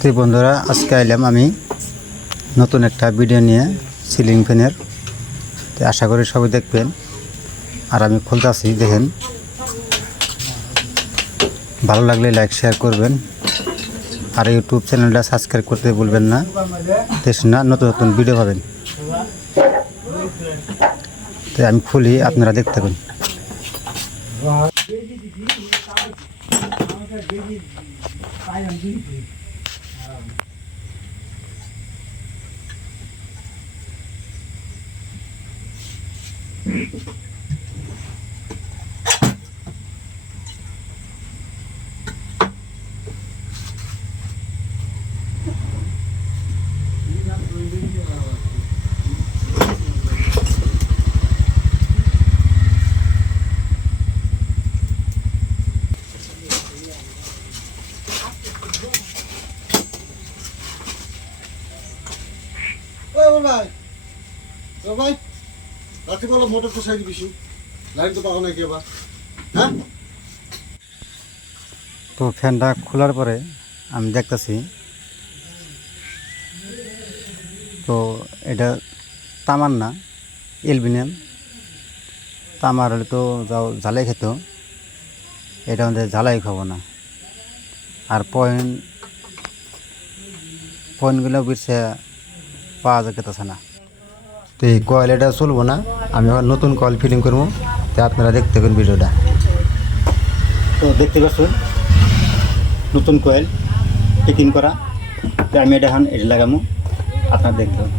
তো বন্ধুরা, আজকে আইলাম আমি নতুন একটা ভিডিও নিয়ে সিলিং ফ্যানের। তো আশা করি সবাই দেখবেন। আর আমি খুলতেছি, দেখেন। ভালো লাগলে লাইক শেয়ার করবেন, আর ইউটিউব চ্যানেলটা সাবস্ক্রাইব করতে ভুলবেন না। না নতুন নতুন ভিডিও পাবেন। তো আমি খুলি, আপনারা দেখতে থাকুন। ভাই ভাই রাত্রিবেলা মোটর তো সাইড বেশি লাইন তো পাবো নাকি আবার, হ্যাঁ? তো ফ্যানটা খোলার পরে আমি দেখতেছি, তো এটা তামার না, অ্যালুমিনিয়াম। তামার হলে তো যাও জ্বালাই খেত, এটা আমাদের জ্বালাই খাবো না। আর পয়েন্টগুলো বেশি পাওয়া যেতেছে না। তো এই কয়েল এটা চলবো না, আমি আবার নতুন কয়েল ফিটিং করবো। তো আপনারা দেখতে থাকুন ভিডিওটা। তো দেখতে পাচ্ছেন নতুন কয়েল ফিটিং করা। তো আমি এটা এখন এটা লাগাবো, আপনারা দেখতে পাবেন।